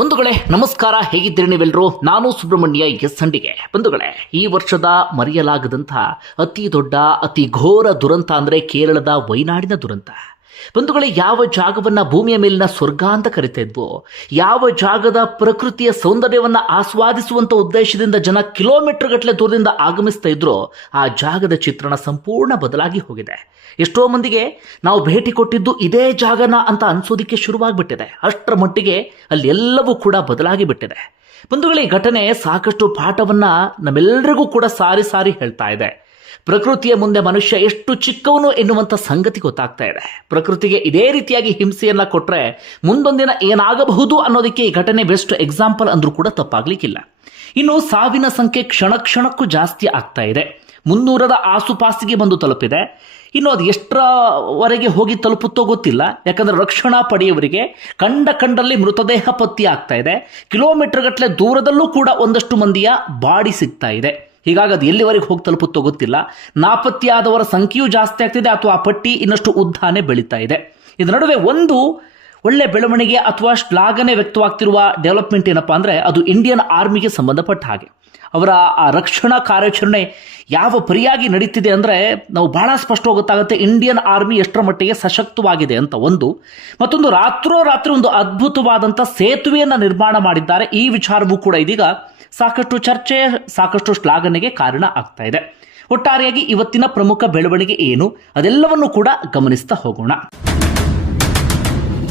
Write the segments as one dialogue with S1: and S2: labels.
S1: ಬಂಧುಗಳೇ ನಮಸ್ಕಾರ ಹೇಗಿದ್ದೀರಿ ನೀವೆಲ್ಲರೂ ನಾನು ಸುಬ್ರಹ್ಮಣ್ಯ ಎಸ್ ಅಂಡಿಗೆ ಬಂಧುಗಳೇ ಈ ವರ್ಷದ ಮರೆಯಲಾಗದಂಥ ಅತಿ ದೊಡ್ಡ ಅತಿ ಘೋರ ದುರಂತ ಅಂದರೆ ಕೇರಳದ ವೈನಾಡಿನ ದುರಂತ ಬಂಧುಗಳೇ ಯಾವ ಜಾಗವನ್ನ ಭೂಮಿಯ ಮೇಲಿನ ಸ್ವರ್ಗ ಅಂತ ಕರಿತಾ ಯಾವ ಜಾಗದ ಪ್ರಕೃತಿಯ ಸೌಂದರ್ಯವನ್ನ ಆಸ್ವಾದಿಸುವಂತ ಉದ್ದೇಶದಿಂದ ಜನ ಕಿಲೋಮೀಟರ್ ಗಟ್ಟಲೆ ದೂರದಿಂದ ಆಗಮಿಸ್ತಾ ಇದ್ರು ಆ ಜಾಗದ ಚಿತ್ರಣ ಸಂಪೂರ್ಣ ಬದಲಾಗಿ ಹೋಗಿದೆ ಎಷ್ಟೋ ಮಂದಿಗೆ ನಾವು ಭೇಟಿ ಕೊಟ್ಟಿದ್ದು ಇದೇ ಜಾಗನ ಅಂತ ಅನ್ಸೋದಿಕ್ಕೆ ಶುರುವಾಗ್ಬಿಟ್ಟಿದೆ ಅಷ್ಟರ ಮಟ್ಟಿಗೆ ಅಲ್ಲಿ ಎಲ್ಲವೂ ಕೂಡ ಬದಲಾಗಿ ಬಿಟ್ಟಿದೆ ಈ ಘಟನೆ ಸಾಕಷ್ಟು ಪಾಠವನ್ನ ನಮ್ಮೆಲ್ಲರಿಗೂ ಕೂಡ ಸಾರಿ ಸಾರಿ ಹೇಳ್ತಾ ಇದೆ ಪ್ರಕೃತಿಯ ಮುಂದೆ ಮನುಷ್ಯ ಎಷ್ಟು ಚಿಕ್ಕವನು ಎನ್ನುವಂಥ ಸಂಗತಿ ಗೊತ್ತಾಗ್ತಾ ಇದೆ ಪ್ರಕೃತಿಗೆ ಇದೇ ರೀತಿಯಾಗಿ ಹಿಂಸೆಯನ್ನ ಕೊಟ್ಟರೆ ಮುಂದೊಂದಿನ ಏನಾಗಬಹುದು ಅನ್ನೋದಕ್ಕೆ ಈ ಘಟನೆ ಬೆಸ್ಟ್ ಎಕ್ಸಾಂಪಲ್ ಅಂದ್ರೂ ಕೂಡ ತಪ್ಪಾಗ್ಲಿಕ್ಕಿಲ್ಲ ಇನ್ನು ಸಾವಿನ ಸಂಖ್ಯೆ ಕ್ಷಣ ಕ್ಷಣಕ್ಕೂ ಜಾಸ್ತಿ ಆಗ್ತಾ ಇದೆ ಮುನ್ನೂರದ ಆಸುಪಾಸಿಗೆ ಬಂದು ತಲುಪಿದೆ ಇನ್ನು ಅದು ಎಷ್ಟರವರೆಗೆ ಹೋಗಿ ತಲುಪುತ್ತೋ ಗೊತ್ತಿಲ್ಲ ಯಾಕಂದರೆ ರಕ್ಷಣಾ ಪಡೆಯವರಿಗೆ ಕಂಡ ಕಂಡಲ್ಲಿ ಮೃತದೇಹ ಪತ್ತಿ ಆಗ್ತಾ ಇದೆ ಕಿಲೋಮೀಟರ್ ಗಟ್ಟಲೆ ದೂರದಲ್ಲೂ ಕೂಡ ಒಂದಷ್ಟು ಮಂದಿಯ ಬಾಡಿ ಸಿಗ್ತಾ ಇದೆ ಹೀಗಾಗಿ ಅದು ಎಲ್ಲಿವರೆಗೆ ಹೋಗಿ ತಲುಪುತ್ತೋ ಗೊತ್ತಿಲ್ಲ ನಾಪತ್ತೆಯಾದವರ ಸಂಖ್ಯೆಯೂ ಜಾಸ್ತಿ ಆಗ್ತಿದೆ ಅಥವಾ ಆ ಪಟ್ಟಿ ಇನ್ನಷ್ಟು ಉದ್ದಾನೆ ಬೆಳೀತಾ ಇದೆ ಇದರ ನಡುವೆ ಒಂದು ಒಳ್ಳೆ ಬೆಳವಣಿಗೆ ಅಥವಾ ಶ್ಲಾಘನೆ ವ್ಯಕ್ತವಾಗ್ತಿರುವ ಡೆವಲಪ್ಮೆಂಟ್ ಏನಪ್ಪಾ ಅಂದರೆ ಅದು ಇಂಡಿಯನ್ ಆರ್ಮಿಗೆ ಸಂಬಂಧಪಟ್ಟ ಹಾಗೆ ಅವರ ಆ ರಕ್ಷಣಾ ಕಾರ್ಯಾಚರಣೆ ಯಾವ ಪರಿಯಾಗಿ ನಡೀತಿದೆ ಅಂದರೆ ನಾವು ಬಹಳ ಸ್ಪಷ್ಟ ಗೊತ್ತಾಗುತ್ತೆ ಇಂಡಿಯನ್ ಆರ್ಮಿ ಎಷ್ಟರ ಮಟ್ಟಿಗೆ ಸಶಕ್ತವಾಗಿದೆ ಅಂತ ಒಂದು ಮತ್ತೊಂದು ರಾತ್ರೋರಾತ್ರಿ ಒಂದು ಅದ್ಭುತವಾದಂಥ ಸೇತುವೆಯನ್ನು ನಿರ್ಮಾಣ ಮಾಡಿದ್ದಾರೆ ಈ ವಿಚಾರವೂ ಕೂಡ ಇದೀಗ ಸಾಕಷ್ಟು ಚರ್ಚೆ ಸಾಕಷ್ಟು ಶ್ಲಾಘನೆಗೆ ಕಾರಣ ಆಗ್ತಾ ಇದೆ ಒಟ್ಟಾರೆಯಾಗಿ ಇವತ್ತಿನ ಪ್ರಮುಖ ಬೆಳವಣಿಗೆ ಏನು ಅದೆಲ್ಲವನ್ನು ಕೂಡ ಗಮನಿಸ್ತಾ ಹೋಗೋಣ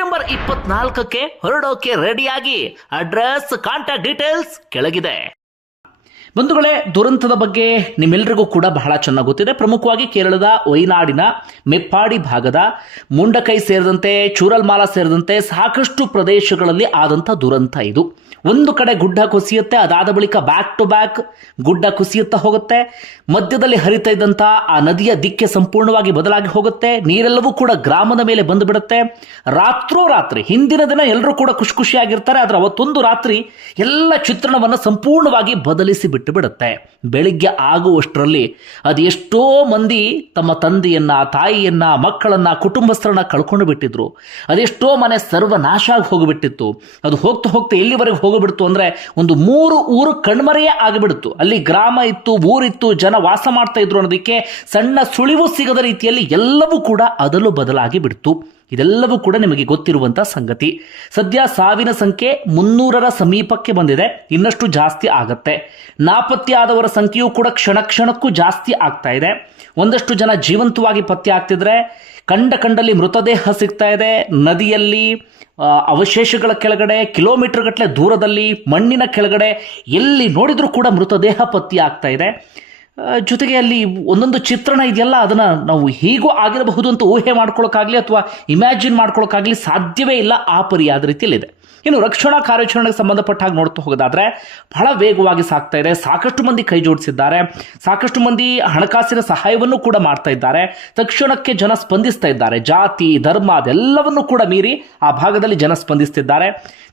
S2: ಸೆಪ್ಟೆಂಬರ್ ಇಪ್ಪತ್ನಾಲ್ಕಕ್ಕೆ ಹೊರಡೋಕೆ ರೆಡಿಯಾಗಿ ಅಡ್ರೆಸ್ ಕಾಂಟ್ಯಾಕ್ಟ್ ಡೀಟೇಲ್ಸ್ ಕೆಳಗಿದೆ
S1: ಬಂಧುಗಳೇ ದುರಂತದ ಬಗ್ಗೆ ನಿಮ್ಮೆಲ್ಲರಿಗೂ ಕೂಡ ಬಹಳ ಚೆನ್ನಾಗಿ ಗೊತ್ತಿದೆ ಪ್ರಮುಖವಾಗಿ ಕೇರಳದ ವೈನಾಡಿನ ಮೆಪ್ಪಾಡಿ ಭಾಗದ ಮುಂಡಕೈ ಸೇರಿದಂತೆ ಚೂರಲ್ಮಾಲಾ ಸೇರಿದಂತೆ ಸಾಕಷ್ಟು ಪ್ರದೇಶಗಳಲ್ಲಿ ಆದಂಥ ದುರಂತ ಇದು ಒಂದು ಕಡೆ ಗುಡ್ಡ ಕುಸಿಯುತ್ತೆ ಅದಾದ ಬಳಿಕ ಬ್ಯಾಕ್ ಟು ಬ್ಯಾಕ್ ಗುಡ್ಡ ಕುಸಿಯುತ್ತಾ ಹೋಗುತ್ತೆ ಮಧ್ಯದಲ್ಲಿ ಹರಿತಾ ಇದ್ದಂಥ ಆ ನದಿಯ ದಿಕ್ಕೆ ಸಂಪೂರ್ಣವಾಗಿ ಬದಲಾಗಿ ಹೋಗುತ್ತೆ ನೀರೆಲ್ಲವೂ ಕೂಡ ಗ್ರಾಮದ ಮೇಲೆ ಬಂದು ಬಿಡುತ್ತೆ ರಾತ್ರಿ ಹಿಂದಿನ ದಿನ ಎಲ್ಲರೂ ಕೂಡ ಖುಷಿ ಖುಷಿಯಾಗಿರ್ತಾರೆ ಆದ್ರೆ ಅವತ್ತೊಂದು ರಾತ್ರಿ ಎಲ್ಲ ಚಿತ್ರಣವನ್ನು ಸಂಪೂರ್ಣವಾಗಿ ಬದಲಿಸಿ ಬಿಟ್ಟು ಬಿಡುತ್ತೆ ಬೆಳಿಗ್ಗೆ ಆಗುವಷ್ಟರಲ್ಲಿ ಅದು ಎಷ್ಟೋ ಮಂದಿ ತಮ್ಮ ತಂದೆಯನ್ನ ತಾಯಿಯನ್ನ ಮಕ್ಕಳನ್ನ ಕುಟುಂಬಸ್ಥರನ್ನ ಕಳ್ಕೊಂಡು ಬಿಟ್ಟಿದ್ರು ಅದೆಷ್ಟೋ ಮನೆ ಸರ್ವನಾಶ ಆಗಿ ಹೋಗಿಬಿಟ್ಟಿತ್ತು ಅದು ಹೋಗ್ತಾ ಹೋಗ್ತಾ ಎಲ್ಲಿವರೆಗೆ ಹೋಗಿಬಿಡ್ತು ಅಂದ್ರೆ ಒಂದು ಮೂರು ಊರು ಕಣ್ಮರೆಯೇ ಆಗಿಬಿಡ್ತು ಅಲ್ಲಿ ಗ್ರಾಮ ಇತ್ತು ಊರಿತ್ತು ಜನ ವಾಸ ಮಾಡ್ತಾ ಇದ್ರು ಅನ್ನೋದಕ್ಕೆ ಸಣ್ಣ ಸುಳಿವು ಸಿಗದ ರೀತಿಯಲ್ಲಿ ಎಲ್ಲವೂ ಕೂಡ ಅದಲು ಬದಲಾಗಿ ಬಿಡ್ತು ಇದೆಲ್ಲವೂ ಕೂಡ ನಿಮಗೆ ಗೊತ್ತಿರುವಂತಹ ಸಂಗತಿ ಸದ್ಯ ಸಾವಿನ ಸಂಖ್ಯೆ ಮುನ್ನೂರರ ಸಮೀಪಕ್ಕೆ ಬಂದಿದೆ ಇನ್ನಷ್ಟು ಜಾಸ್ತಿ ಆಗತ್ತೆ ನಾಪತ್ತೆಯಾದವರ ಸಂಖ್ಯೆಯೂ ಕೂಡ ಕ್ಷಣ ಕ್ಷಣಕ್ಕೂ ಜಾಸ್ತಿ ಆಗ್ತಾ ಇದೆ ಒಂದಷ್ಟು ಜನ ಜೀವಂತವಾಗಿ ಪತ್ತೆ ಆಗ್ತಿದ್ರೆ ಕಂಡ ಕಂಡಲ್ಲಿ ಮೃತದೇಹ ಸಿಗ್ತಾ ಇದೆ ನದಿಯಲ್ಲಿ ಅವಶೇಷಗಳ ಕೆಳಗಡೆ ಕಿಲೋಮೀಟರ್ ಗಟ್ಟಲೆ ದೂರದಲ್ಲಿ ಮಣ್ಣಿನ ಕೆಳಗಡೆ ಎಲ್ಲಿ ನೋಡಿದರೂ ಕೂಡ ಮೃತದೇಹ ಪತ್ತಿ ಆಗ್ತಾ ಇದೆ ಜೊತೆಗೆ ಅಲ್ಲಿ ಒಂದೊಂದು ಚಿತ್ರಣ ಇದೆಯಲ್ಲ ಅದನ್ನು ನಾವು ಹೀಗೂ ಆಗಿರಬಹುದು ಅಂತ ಊಹೆ ಮಾಡ್ಕೊಳ್ಳೋಕ್ಕಾಗಲಿ ಅಥವಾ ಇಮ್ಯಾಜಿನ್ ಮಾಡ್ಕೊಳ್ಳೋಕ್ಕಾಗಲಿ ಸಾಧ್ಯವೇ ಇಲ್ಲ ಆ ಪರಿ ಆದ ರೀತಿಯಲ್ಲಿದೆ ಇನ್ನು ರಕ್ಷಣಾ ಕಾರ್ಯಾಚರಣೆಗೆ ಸಂಬಂಧಪಟ್ಟ ಹಾಗೆ ನೋಡ್ತಾ ಹೋಗೋದಾದ್ರೆ ಬಹಳ ವೇಗವಾಗಿ ಸಾಕ್ತಾ ಇದೆ ಸಾಕಷ್ಟು ಮಂದಿ ಕೈ ಜೋಡಿಸಿದ್ದಾರೆ ಸಾಕಷ್ಟು ಮಂದಿ ಹಣಕಾಸಿನ ಸಹಾಯವನ್ನು ಕೂಡ ಮಾಡ್ತಾ ಇದ್ದಾರೆ ತಕ್ಷಣಕ್ಕೆ ಜನ ಸ್ಪಂದಿಸ್ತಾ ಇದ್ದಾರೆ ಜಾತಿ ಧರ್ಮ ಅದೆಲ್ಲವನ್ನು ಕೂಡ ಮೀರಿ ಆ ಭಾಗದಲ್ಲಿ ಜನ ಸ್ಪಂದಿಸ್ತಿದ್ದಾರೆ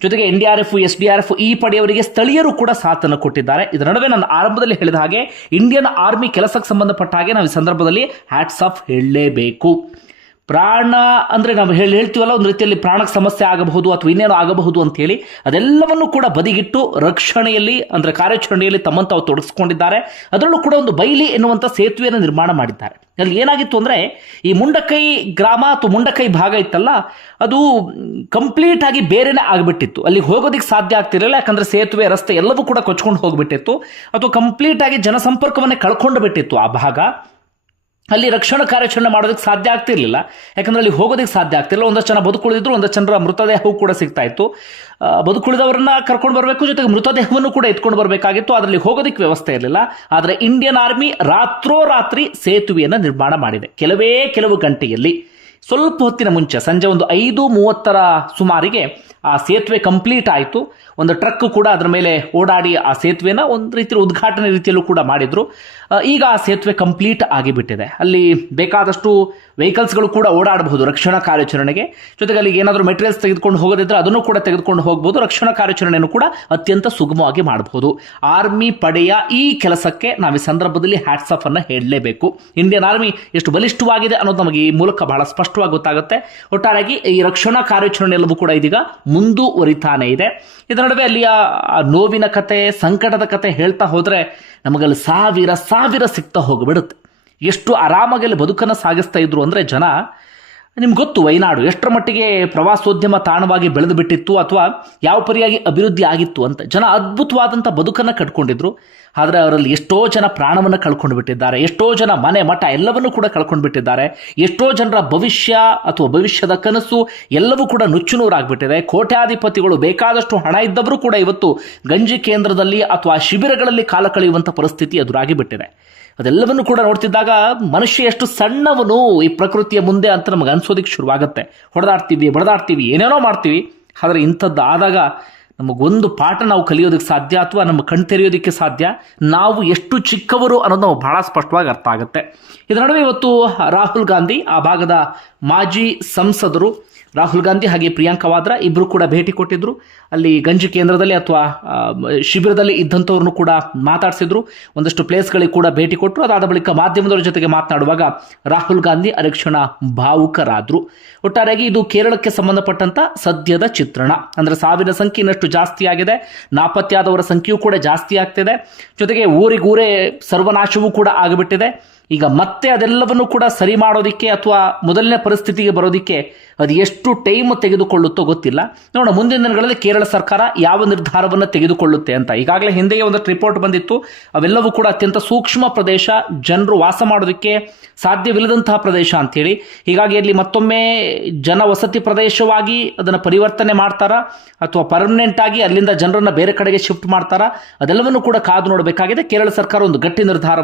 S1: ಜೊತೆಗೆ N D R F S D R F ಈ ಪಡೆಯವರಿಗೆ ಸ್ಥಳೀಯರು ಕೂಡ ಸಾಥನ್ನು ಕೊಟ್ಟಿದ್ದಾರೆ ಇದರ ನಡುವೆ ನಾನು ಆರಂಭದಲ್ಲಿ ಹೇಳಿದ ಹಾಗೆ ಇಂಡಿಯನ್ ಆರ್ಮಿ ಕೆಲಸಕ್ಕೆ ಸಂಬಂಧಪಟ್ಟ ಹಾಗೆ ನಾವು ಈ ಸಂದರ್ಭದಲ್ಲಿ ಹ್ಯಾಟ್ಸ್ ಆಫ್ ಹೇಳಲೇಬೇಕು ಪ್ರಾಣ ಅಂದರೆ ನಾವು ಹೇಳಿ ಹೇಳ್ತೀವಲ್ಲ ಒಂದು ರೀತಿಯಲ್ಲಿ ಪ್ರಾಣಕ್ಕೆ ಸಮಸ್ಯೆ ಆಗಬಹುದು ಅಥವಾ ಇನ್ನೇನು ಆಗಬಹುದು ಅಂತ ಹೇಳಿ ಅದೆಲ್ಲವನ್ನು ಕೂಡ ಬದಿಗಿಟ್ಟು ರಕ್ಷಣೆಯಲ್ಲಿ ಅಂದರೆ ಕಾರ್ಯಾಚರಣೆಯಲ್ಲಿ ಅವರು ತೊಡಗಿಸ್ಕೊಂಡಿದ್ದಾರೆ ಅದರಲ್ಲೂ ಕೂಡ ಒಂದು ಬೈಲಿ ಎನ್ನುವಂಥ ಸೇತುವೆಯನ್ನು ನಿರ್ಮಾಣ ಮಾಡಿದ್ದಾರೆ ಅಲ್ಲಿ ಏನಾಗಿತ್ತು ಅಂದರೆ ಈ ಮುಂಡಕೈ ಗ್ರಾಮ ಅಥವಾ ಮುಂಡಕೈ ಭಾಗ ಇತ್ತಲ್ಲ ಅದು ಕಂಪ್ಲೀಟ್ ಆಗಿ ಬೇರೆನೇ ಆಗಿಬಿಟ್ಟಿತ್ತು ಅಲ್ಲಿ ಹೋಗೋದಕ್ಕೆ ಸಾಧ್ಯ ಆಗ್ತಿರಲಿಲ್ಲ ಯಾಕಂದರೆ ಸೇತುವೆ ರಸ್ತೆ ಎಲ್ಲವೂ ಕೂಡ ಕೊಚ್ಕೊಂಡು ಹೋಗಿಬಿಟ್ಟಿತ್ತು ಅಥವಾ ಕಂಪ್ಲೀಟ್ ಆಗಿ ಜನಸಂಪರ್ಕವನ್ನೇ ಕಳ್ಕೊಂಡು ಬಿಟ್ಟಿತ್ತು ಆ ಭಾಗ ಅಲ್ಲಿ ರಕ್ಷಣಾ ಕಾರ್ಯಾಚರಣೆ ಮಾಡೋದಕ್ಕೆ ಸಾಧ್ಯ ಆಗ್ತಿರ್ಲಿಲ್ಲ ಯಾಕಂದ್ರೆ ಅಲ್ಲಿ ಹೋಗೋದಕ್ಕೆ ಸಾಧ್ಯ ಆಗ್ತಿರಲಿಲ್ಲ ಒಂದಷ್ಟು ಜನ ಬದುಕುಳಿದ್ರು ಒಂದಷ್ಟು ಜನರ ಮೃತದೇಹವೂ ಕೂಡ ಸಿಗ್ತಾ ಇತ್ತು ಬದುಕುಳಿದವರನ್ನ ಕರ್ಕೊಂಡು ಬರಬೇಕು ಜೊತೆಗೆ ಮೃತದೇಹವನ್ನು ಕೂಡ ಎತ್ಕೊಂಡು ಬರಬೇಕಾಗಿತ್ತು ಅದರಲ್ಲಿ ಹೋಗೋದಕ್ಕೆ ವ್ಯವಸ್ಥೆ ಇರಲಿಲ್ಲ ಆದರೆ ಇಂಡಿಯನ್ ಆರ್ಮಿ ರಾತ್ರೋರಾತ್ರಿ ಸೇತುವೆಯನ್ನು ನಿರ್ಮಾಣ ಮಾಡಿದೆ ಕೆಲವೇ ಕೆಲವು ಗಂಟೆಯಲ್ಲಿ ಸ್ವಲ್ಪ ಹೊತ್ತಿನ ಮುಂಚೆ ಸಂಜೆ ಒಂದು ಐದು ಮೂವತ್ತರ ಸುಮಾರಿಗೆ ಆ ಸೇತುವೆ ಕಂಪ್ಲೀಟ್ ಆಯಿತು ಒಂದು ಟ್ರಕ್ ಕೂಡ ಅದರ ಮೇಲೆ ಓಡಾಡಿ ಆ ಸೇತುವೆನ ಒಂದು ರೀತಿಯ ಉದ್ಘಾಟನೆ ರೀತಿಯಲ್ಲೂ ಕೂಡ ಮಾಡಿದರು ಈಗ ಆ ಸೇತುವೆ ಕಂಪ್ಲೀಟ್ ಆಗಿಬಿಟ್ಟಿದೆ ಅಲ್ಲಿ ಬೇಕಾದಷ್ಟು ವೆಹಿಕಲ್ಸ್ಗಳು ಕೂಡ ಓಡಾಡಬಹುದು ರಕ್ಷಣಾ ಕಾರ್ಯಾಚರಣೆಗೆ ಜೊತೆಗೆ ಅಲ್ಲಿಗೆ ಏನಾದರೂ ಮೆಟೀರಿಯಲ್ಸ್ ತೆಗೆದುಕೊಂಡು ಹೋಗೋದಿದ್ರೆ ಅದನ್ನು ಕೂಡ ತೆಗೆದುಕೊಂಡು ಹೋಗಬಹುದು ರಕ್ಷಣಾ ಕಾರ್ಯಾಚರಣೆಯನ್ನು ಕೂಡ ಅತ್ಯಂತ ಸುಗಮವಾಗಿ ಮಾಡಬಹುದು ಆರ್ಮಿ ಪಡೆಯ ಈ ಕೆಲಸಕ್ಕೆ ನಾವು ಈ ಸಂದರ್ಭದಲ್ಲಿ ಹ್ಯಾಟ್ಸ್ ಆಫ್ ಅನ್ನು ಹೇಳಲೇಬೇಕು ಇಂಡಿಯನ್ ಆರ್ಮಿ ಎಷ್ಟು ಬಲಿಷ್ಠವಾಗಿದೆ ಅನ್ನೋದು ನಮಗೆ ಈ ಮೂಲಕ ಬಹಳ ಸ್ಪಷ್ಟವಾಗಿ ಗೊತ್ತಾಗುತ್ತೆ ಒಟ್ಟಾರೆಯಾಗಿ ಈ ರಕ್ಷಣಾ ಕಾರ್ಯಾಚರಣೆ ಎಲ್ಲವೂ ಕೂಡ ಇದೀಗ ಮುಂದುವರಿತಾನೆ ಇದೆ ಇದರ ನಡುವೆ ಅಲ್ಲಿಯ ನೋವಿನ ಕತೆ ಸಂಕಟದ ಕತೆ ಹೇಳ್ತಾ ಹೋದರೆ ನಮಗಲ್ಲಿ ಸಾವಿರ ಸಾವಿರ ಸಿಗ್ತಾ ಹೋಗಿಬಿಡುತ್ತೆ ಎಷ್ಟು ಆರಾಮಾಗಿ ಅಲ್ಲಿ ಬದುಕನ್ನು ಸಾಗಿಸ್ತಾ ಇದ್ರು ಅಂದರೆ ಜನ ನಿಮ್ಗೆ ಗೊತ್ತು ವೈನಾಡು ಎಷ್ಟರ ಮಟ್ಟಿಗೆ ಪ್ರವಾಸೋದ್ಯಮ ತಾಣವಾಗಿ ಬೆಳೆದು ಬಿಟ್ಟಿತ್ತು ಅಥವಾ ಯಾವ ಪರಿಯಾಗಿ ಅಭಿವೃದ್ಧಿ ಆಗಿತ್ತು ಅಂತ ಜನ ಅದ್ಭುತವಾದಂಥ ಬದುಕನ್ನು ಕಟ್ಕೊಂಡಿದ್ರು ಆದರೆ ಅವರಲ್ಲಿ ಎಷ್ಟೋ ಜನ ಪ್ರಾಣವನ್ನು ಕಳ್ಕೊಂಡು ಬಿಟ್ಟಿದ್ದಾರೆ ಎಷ್ಟೋ ಜನ ಮನೆ ಮಠ ಎಲ್ಲವನ್ನೂ ಕೂಡ ಕಳ್ಕೊಂಡು ಬಿಟ್ಟಿದ್ದಾರೆ ಎಷ್ಟೋ ಜನರ ಭವಿಷ್ಯ ಅಥವಾ ಭವಿಷ್ಯದ ಕನಸು ಎಲ್ಲವೂ ಕೂಡ ನುಚ್ಚುನೂರಾಗ್ಬಿಟ್ಟಿದೆ ಕೋಟ್ಯಾಧಿಪತಿಗಳು ಬೇಕಾದಷ್ಟು ಹಣ ಇದ್ದವರು ಕೂಡ ಇವತ್ತು ಗಂಜಿ ಕೇಂದ್ರದಲ್ಲಿ ಅಥವಾ ಶಿಬಿರಗಳಲ್ಲಿ ಕಾಲ ಕಳೆಯುವಂಥ ಪರಿಸ್ಥಿತಿ ಎದುರಾಗಿ ಬಿಟ್ಟಿದೆ ಅದೆಲ್ಲವನ್ನು ಕೂಡ ನೋಡ್ತಿದ್ದಾಗ ಮನುಷ್ಯ ಎಷ್ಟು ಸಣ್ಣವನು ಈ ಪ್ರಕೃತಿಯ ಮುಂದೆ ಅಂತ ನಮಗೆ ಅನ್ಸೋದಿಕ್ಕೆ ಶುರುವಾಗುತ್ತೆ ಹೊಡೆದಾಡ್ತೀವಿ ಬಡದಾಡ್ತೀವಿ ಏನೇನೋ ಮಾಡ್ತೀವಿ ಆದರೆ ಇಂಥದ್ದು ಆದಾಗ ನಮಗೊಂದು ಪಾಠ ನಾವು ಕಲಿಯೋದಕ್ಕೆ ಸಾಧ್ಯ ಅಥವಾ ನಮ್ಮ ಕಣ್ ತೆರೆಯೋದಕ್ಕೆ ಸಾಧ್ಯ ನಾವು ಎಷ್ಟು ಚಿಕ್ಕವರು ಅನ್ನೋದು ನಾವು ಬಹಳ ಸ್ಪಷ್ಟವಾಗಿ ಅರ್ಥ ಆಗುತ್ತೆ ಇದರ ನಡುವೆ ಇವತ್ತು ರಾಹುಲ್ ಗಾಂಧಿ ಆ ಭಾಗದ ಮಾಜಿ ಸಂಸದರು ರಾಹುಲ್ ಗಾಂಧಿ ಹಾಗೆ ಪ್ರಿಯಾಂಕಾ ವಾದ್ರಾ ಇಬ್ಬರು ಕೂಡ ಭೇಟಿ ಕೊಟ್ಟಿದ್ರು ಅಲ್ಲಿ ಗಂಜಿ ಕೇಂದ್ರದಲ್ಲಿ ಅಥವಾ ಶಿಬಿರದಲ್ಲಿ ಇದ್ದಂಥವ್ರನ್ನು ಕೂಡ ಮಾತಾಡಿಸಿದ್ರು ಒಂದಷ್ಟು ಪ್ಲೇಸ್ಗಳಿಗೆ ಕೂಡ ಭೇಟಿ ಕೊಟ್ಟರು ಅದಾದ ಬಳಿಕ ಮಾಧ್ಯಮದವರ ಜೊತೆಗೆ ಮಾತನಾಡುವಾಗ ರಾಹುಲ್ ಗಾಂಧಿ ಅರಕ್ಷಣ ಭಾವುಕರಾದರು ಒಟ್ಟಾರೆಯಾಗಿ ಇದು ಕೇರಳಕ್ಕೆ ಸಂಬಂಧಪಟ್ಟಂತ ಸದ್ಯದ ಚಿತ್ರಣ ಅಂದರೆ ಸಾವಿನ ಸಂಖ್ಯೆ ಇನ್ನಷ್ಟು ಜಾಸ್ತಿ ಆಗಿದೆ ನಾಪತ್ತೆಯಾದವರ ಸಂಖ್ಯೆಯೂ ಕೂಡ ಜಾಸ್ತಿ ಆಗ್ತಿದೆ ಜೊತೆಗೆ ಊರಿಗೂರೇ ಸರ್ವನಾಶವೂ ಕೂಡ ಆಗಿಬಿಟ್ಟಿದೆ ಈಗ ಮತ್ತೆ ಅದೆಲ್ಲವನ್ನು ಕೂಡ ಸರಿ ಮಾಡೋದಿಕ್ಕೆ ಅಥವಾ ಮೊದಲನೇ ಪರಿಸ್ಥಿತಿಗೆ ಬರೋದಿಕ್ಕೆ ಅದು ಎಷ್ಟು ಟೈಮ್ ತೆಗೆದುಕೊಳ್ಳುತ್ತೋ ಗೊತ್ತಿಲ್ಲ ನೋಡೋಣ ಮುಂದಿನ ದಿನಗಳಲ್ಲಿ ಕೇರಳ ಸರ್ಕಾರ ಯಾವ ನಿರ್ಧಾರವನ್ನು ತೆಗೆದುಕೊಳ್ಳುತ್ತೆ ಅಂತ ಈಗಾಗಲೇ ಹಿಂದೆಯೇ ಒಂದು ರಿಪೋರ್ಟ್ ಬಂದಿತ್ತು ಅವೆಲ್ಲವೂ ಕೂಡ ಅತ್ಯಂತ ಸೂಕ್ಷ್ಮ ಪ್ರದೇಶ ಜನರು ವಾಸ ಮಾಡೋದಕ್ಕೆ ಸಾಧ್ಯವಿಲ್ಲದಂತಹ ಪ್ರದೇಶ ಅಂತೇಳಿ ಹೀಗಾಗಿ ಅಲ್ಲಿ ಮತ್ತೊಮ್ಮೆ ಜನ ವಸತಿ ಪ್ರದೇಶವಾಗಿ ಅದನ್ನು ಪರಿವರ್ತನೆ ಮಾಡ್ತಾರಾ ಅಥವಾ ಪರ್ಮನೆಂಟ್ ಆಗಿ ಅಲ್ಲಿಂದ ಜನರನ್ನು ಬೇರೆ ಕಡೆಗೆ ಶಿಫ್ಟ್ ಮಾಡ್ತಾರಾ ಅದೆಲ್ಲವನ್ನು ಕೂಡ ಕಾದು ನೋಡಬೇಕಾಗಿದೆ ಕೇರಳ ಸರ್ಕಾರ ಒಂದು ಗಟ್ಟಿ ನಿರ್ಧಾರ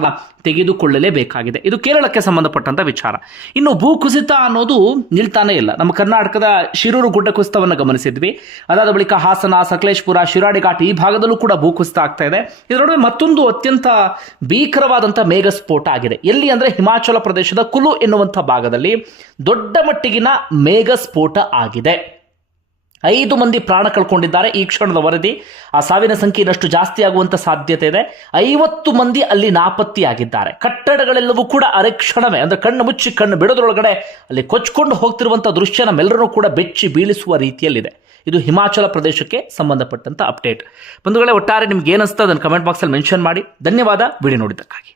S1: ತೆಗೆದುಕೊಳ್ಳಲೇಬೇಕಾಗಿದೆ ಇದು ಕೇರಳಕ್ಕೆ ಸಂಬಂಧಪಟ್ಟಂತ ವಿಚಾರ ಇನ್ನು ಭೂಕುಸಿತ ಅನ್ನೋದು ನಿಲ್ತಾನೇ ಇಲ್ಲ ನಮ್ಮ ಕರ್ನಾಟಕದ ಶಿರೂರು ಗುಡ್ಡ ಕುಸಿತವನ್ನು ಗಮನಿಸಿದ್ವಿ ಅದಾದ ಬಳಿಕ ಹಾಸನ ಸಕಲೇಶ್ಪುರ ಘಾಟ್ ಈ ಭಾಗದಲ್ಲೂ ಕೂಡ ಭೂಕುಸಿತ ಆಗ್ತಾ ಇದೆ ಇದರ ನಡುವೆ ಮತ್ತೊಂದು ಅತ್ಯಂತ ಭೀಕರವಾದಂತಹ ಮೇಘಸ್ಫೋಟ ಆಗಿದೆ ಎಲ್ಲಿ ಅಂದರೆ ಹಿಮಾಚಲ ಪ್ರದೇಶದ ಕುಲು ಎನ್ನುವಂಥ ಭಾಗದಲ್ಲಿ ದೊಡ್ಡ ಮಟ್ಟಿಗಿನ ಮೇಘ ಸ್ಫೋಟ ಆಗಿದೆ ಐದು ಮಂದಿ ಪ್ರಾಣ ಕಳ್ಕೊಂಡಿದ್ದಾರೆ ಈ ಕ್ಷಣದ ವರದಿ ಆ ಸಾವಿನ ಸಂಖ್ಯೆ ಇನ್ನಷ್ಟು ಜಾಸ್ತಿ ಆಗುವಂತ ಸಾಧ್ಯತೆ ಇದೆ ಐವತ್ತು ಮಂದಿ ಅಲ್ಲಿ ನಾಪತ್ತೆಯಾಗಿದ್ದಾರೆ ಕಟ್ಟಡಗಳೆಲ್ಲವೂ ಕೂಡ ಅರೆಕ್ಷಣವೇ ಅಂದ್ರೆ ಕಣ್ಣು ಮುಚ್ಚಿ ಕಣ್ಣು ಬಿಡೋದ್ರೊಳಗಡೆ ಅಲ್ಲಿ ಕೊಚ್ಕೊಂಡು ಹೋಗ್ತಿರುವಂತಹ ದೃಶ್ಯ ನಮ್ಮೆಲ್ಲರೂ ಕೂಡ ಬೆಚ್ಚಿ ಬೀಳಿಸುವ ರೀತಿಯಲ್ಲಿದೆ ಇದು ಹಿಮಾಚಲ ಪ್ರದೇಶಕ್ಕೆ ಸಂಬಂಧಪಟ್ಟಂತ ಅಪ್ಡೇಟ್ ಬಂಧುಗಳೇ ಒಟ್ಟಾರೆ ನಿಮ್ಗೆ ಏನಿಸ್ತಾ ಅದನ್ನು ಕಮೆಂಟ್ ಅಲ್ಲಿ ಮೆನ್ಷನ್ ಮಾಡಿ ಧನ್ಯವಾದ ವಿಡಿಯೋ ನೋಡಿದ್ದಕ್ಕಾಗಿ